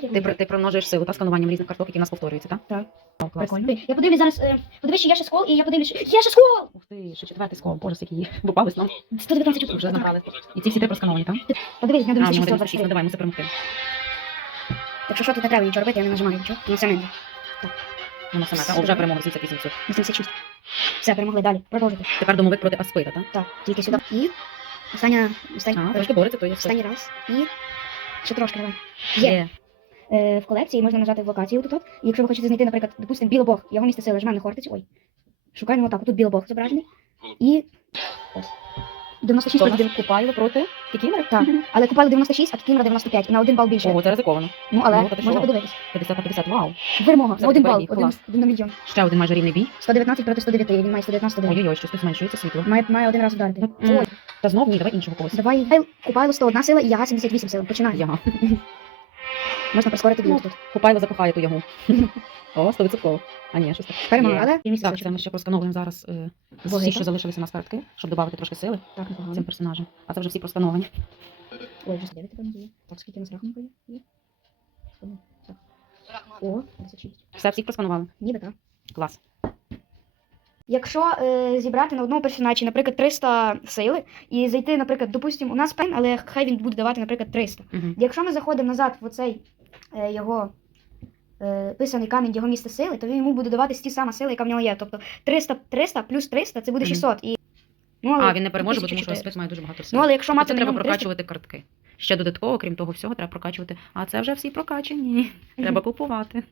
Ти, при- ти примножуєш силу та скануванням різних карток, які в нас повторюються, так? Так. О, клас. Прикольно. Я подивлюсь зараз, е, подивись, що є ще скол, і я подивлюсь, що- є ще скол! Ух ти, ще четвертий скол, боже, скільки їх. Попались нам. 119 чуток. Вже набрали. І ці всі три проскановані, так? Подивись, не А, ну, 96, ну 123. давай, муси перемогти. Якщо що, тут не треба нічого робити, я не нажимаю нічого. Ну, саме. Воно саме, так? О, вже перемога 88%. 86. Все, перемогли далі. Продовжуйте. Тепер домовик проти Аспита, так? Так, тільки сюди. І остання, А, трошки бореться, то є останній раз. І ще трошки, давай. Є. Е, в колекції можна нажати в локацію тут. І якщо ви хочете знайти, наприклад, допустимо, білобог, його місце сили, жмемо на хортиці. Ой. Шукаємо отак. Тут білобог зображений. І. Ось. 96 Що проти наш Купайло проти Кікімери? Так. Але купали 96, а Кікімера 95. І на один бал більше. Ого, це ризиковано. Ну, але Ну, та ти можна що? подивитись. 50 на 50, вау. Перемога. На один бал. бій, Один, клас. один на мільйон. Ще один майже рівний бій. 119 проти 109. Він має 119 109. Ой-ой-ой, щось тут зменшується світло. Має, має один раз вдарити. Ну, Ой, м. Та знов ні, давай іншого когось. давай. Купайло- Купайло 101 сила і Яга 78 сил. Починай. Я. Можна прискорити бій Ну, тут. Купайло закохає ту його. О, 100%. А ні, щось так. Перемога, Є. але місяць. Так, це ми ще проскановуємо зараз е, всі, так? що залишилися у нас картки, щоб додати трошки сили Так, непогано. цим персонажам. А це вже всі проскановані. Ой, вже 9 тепер є. Так, скільки у нас рахунку є? Є. Так. О, 26. Все, всіх просканували. Ніби так. Клас. Якщо е, зібрати на одного персонажа, наприклад, 300 сили, і зайти, наприклад, допустимо, у нас пен, але хай він буде давати, наприклад, 300. Угу. Якщо ми заходимо назад в оцей е, його е, писаний камінь, його місце сили, то він йому буде даватись ті сама сила, яка в нього є. Тобто 300, 300 плюс 300 це буде Мгм. 600. І, ну, але, А, він не переможе, бо тому що 1400. Аспект має дуже багато Ну, але якщо Тобто мати це треба ньому 300, прокачувати картки. Ще додатково, крім того всього, треба прокачувати. А це вже всі прокачані. Треба купувати.